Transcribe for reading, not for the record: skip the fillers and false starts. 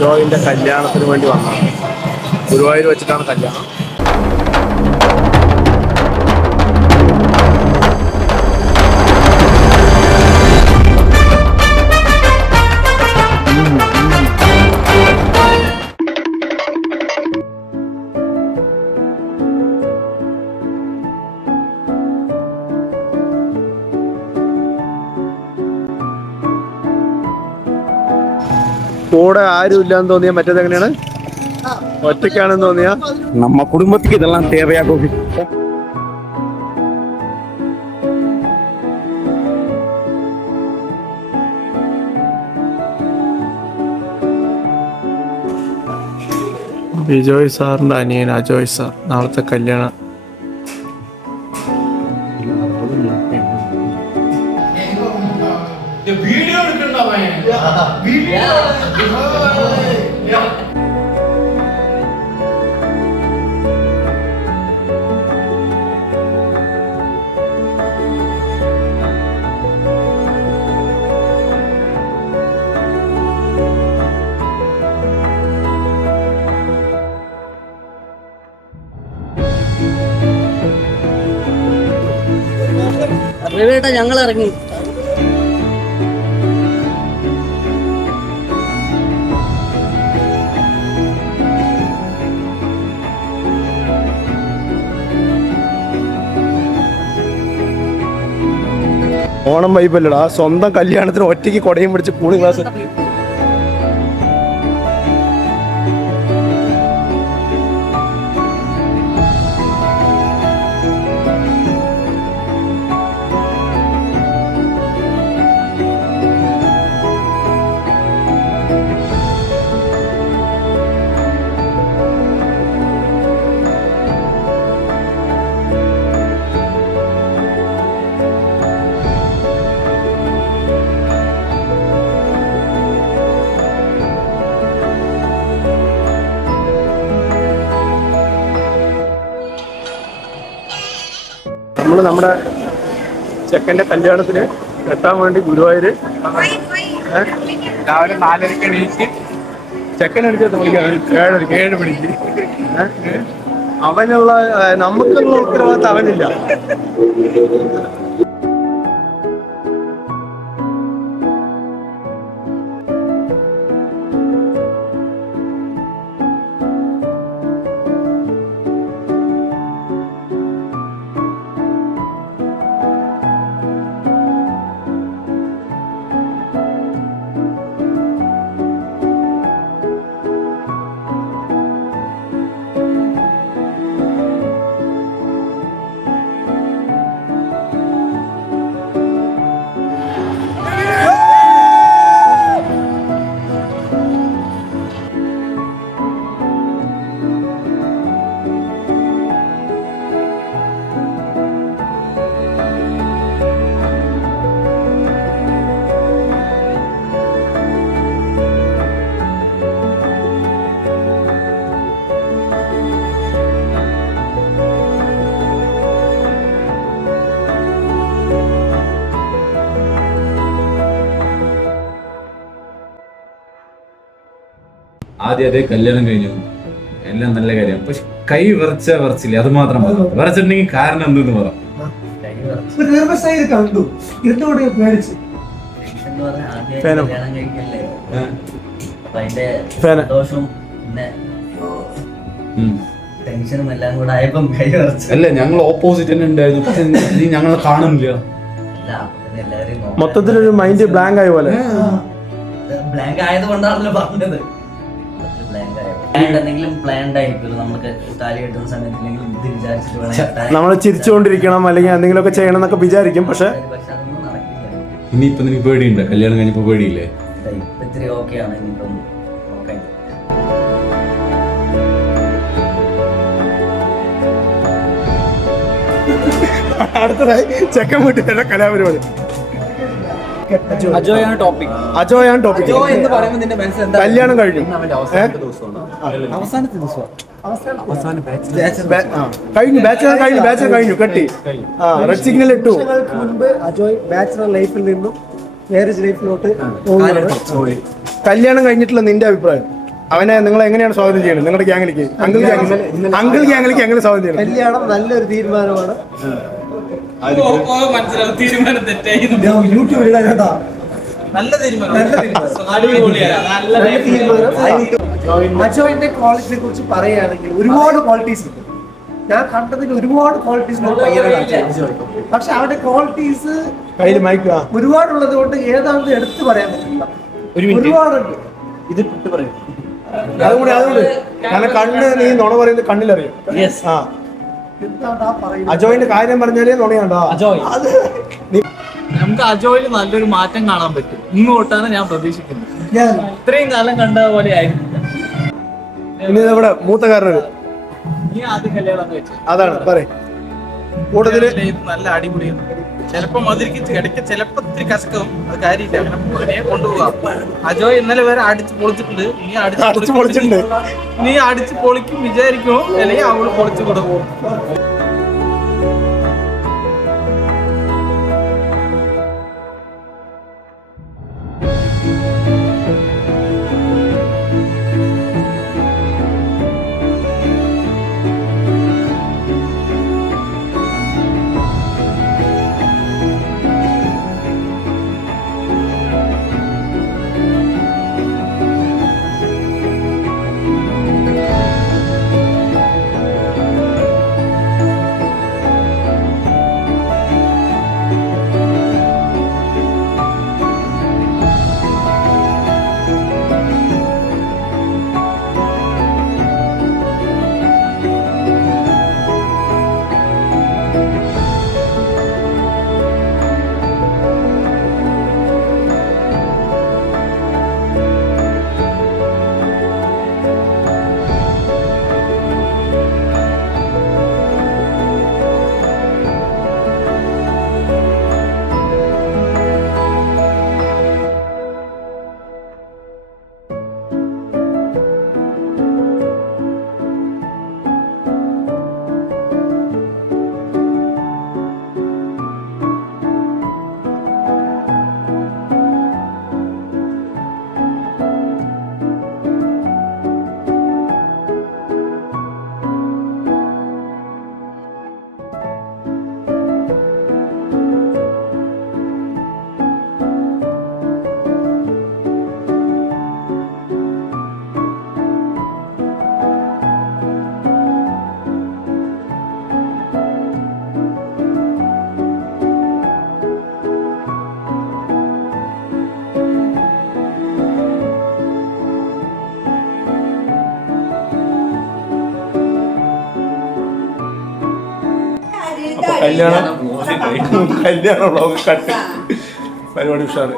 അജോയിൻ്റെ കല്യാണത്തിന് വേണ്ടി വന്നതാണ്. ഗുരുവായൂർ വെച്ചിട്ടാണ് കല്യാണം. കൂടെ ആരും ഇല്ലാന്ന് തോന്നിയാ മറ്റേത് എങ്ങനെയാണ്? ഒറ്റയ്ക്കാണെന്ന് തോന്നിയാ நம்ம குடும்பத்துக்கு இதெல்லாம் தேவையா கோபி? ബിജോയ് സാറിന്റെ അനിയൻ അജോയ് സാർ നാളത്തെ കല്യാണം. ഞങ്ങൾ ഇറങ്ങി. ഓണം വൈബല്ലടാ, സ്വന്തം കല്യാണത്തിന് ഒറ്റയ്ക്ക് കൊടയും പിടിച്ച് കൂളിംഗ് ഗ്ലാസ്. നമ്മൾ നമ്മുടെ ചെക്കൻ്റെ കല്യാണത്തിന് എത്താൻ വേണ്ടി ഗുരുവായൂർ രാവിലെ 4:30 എണീറ്റ് ചെക്കൻ അടിച്ചത് 7 മണിക്ക്. അവനുള്ള നമുക്കുള്ള ഉത്തരവാദിത്തം അവനില്ല. ആദ്യം കല്യാണം കഴിഞ്ഞു, എല്ലാം നല്ല കാര്യം. പക്ഷെ കൈ വിറച്ചില്ല, അത് മാത്രം വിറച്ചിട്ടുണ്ടെങ്കിൽ കാരണം എന്തെന്ന് പറ. അല്ല, ഞങ്ങൾ ഓപ്പോസിറ്റ് തന്നെ ഉണ്ടായിരുന്നു. പക്ഷെ നീ ഞങ്ങളെ കാണുന്നില്ല. മൊത്തത്തിലൊരു മൈൻഡ് ബ്ലാങ്ക് ആയ പോലെ. ബ്ലാങ്ക് ആയതുകൊണ്ടാണല്ലോ പറഞ്ഞത്. നമ്മൾ ചിരിച്ചുകൊണ്ടിരിക്കണം അല്ലെങ്കിൽ എന്തെങ്കിലുമൊക്കെ ചെയ്യണം എന്നൊക്കെ വിചാരിക്കും. പക്ഷെ ഇനിയിപ്പൊ നിനക്ക് പേടിയുണ്ടോ? കല്യാണം കഴിഞ്ഞപ്പോ പേടിയില്ലേ? അടുത്തതായി ചെക്കൻ വീട്ടിലെ കലാപരിപാടി. അജോയാണ് ടോപ്പിക്. അജോയാണ് ടോപ്പിക്. കല്യാണം കഴിഞ്ഞു, അവസാനത്തെ ദിവസം ബാച്ചലർ കഴിഞ്ഞു കെട്ടി. റെഡ് സിഗ്നൽ ഇട്ടു. മുൻപ് അജോയ് ബാച്ചലർ ലൈഫിൽ നിന്നും മാരേജ് ലൈഫിലോട്ട് കല്യാണം കഴിഞ്ഞിട്ടുള്ള നിന്റെ അഭിപ്രായം? അവനെ നിങ്ങൾ എങ്ങനെയാണ് സ്വാഗതം ചെയ്യുന്നത് നിങ്ങളുടെ ഗ്യാങ്ങിലേക്ക്? അങ്കിൾ ഗ്യാങ്ങിലേക്ക് എങ്ങനെ സ്വാഗതം ചെയ്യണം? കല്യാണം നല്ലൊരു തീരുമാനമാണ്. അജോയിന്റെ ക്വാളിറ്റിയെ കുറിച്ച് പറയുകയാണെങ്കിൽ ഒരുപാട് ക്വാളിറ്റീസ് ഉണ്ട്. ഞാൻ കണ്ടതിൽ ഒരുപാട് ക്വാളിറ്റീസ് പക്ഷെ അവന്റെ ക്വാളിറ്റീസ് ഒരുപാടുള്ളത് കൊണ്ട് ഏതാണെന്ന് എടുത്തു പറയാൻ പറ്റില്ല. ഒരുപാടുണ്ട്. ഇത് വിട്ടു പറയും. അതുകൂടി കാരണം കണ്ണ് നീ നുണ പറയുന്നത് കണ്ണിലറിയും. ആ എന്താണ് ആ പറയുന്നത്? അജോയിന്റെ കാര്യം പറഞ്ഞാലേ നുണയാണ്ടോ? നമുക്ക് അജോയിൽ നല്ലൊരു മാറ്റം കാണാൻ പറ്റും ഇങ്ങോട്ടാണ് ഞാൻ പ്രതീക്ഷിക്കുന്നത്. ഞാൻ ഇത്രയും കാലം കണ്ട പോലെ ആയിരിക്കില്ല. ഇനി നമ്മുടെ മൂത്തക്കാരനൊരു നീ ആദ്യം കല്യാണം വെച്ചു അതാണ് പറയും കൂടുതല് നല്ല അടിപൊളിയാണ്. ചിലപ്പോ മധുരിക്ക് ഇടയ്ക്ക് ചിലപ്പോ ഇത്തിരി കസക്കും, അത് കാര്യമില്ല, അങ്ങനെ പുള്ളിനെ കൊണ്ടുപോകാം. അജോയ് ഇന്നലെ വരെ അടിച്ച് പൊളിച്ചിട്ടുണ്ട്. നീ അടിച്ച് പൊളിച്ചിട്ടുണ്ട്. നീ അടിച്ച് പൊളിക്കും വിചാരിക്കുമോ അല്ലെങ്കിൽ അവള് പൊളിച്ചു കൊടുക്കും. കല്യാണം വ്ളോഗ് കട്ട് പരിപാടി ഉഷാറ്.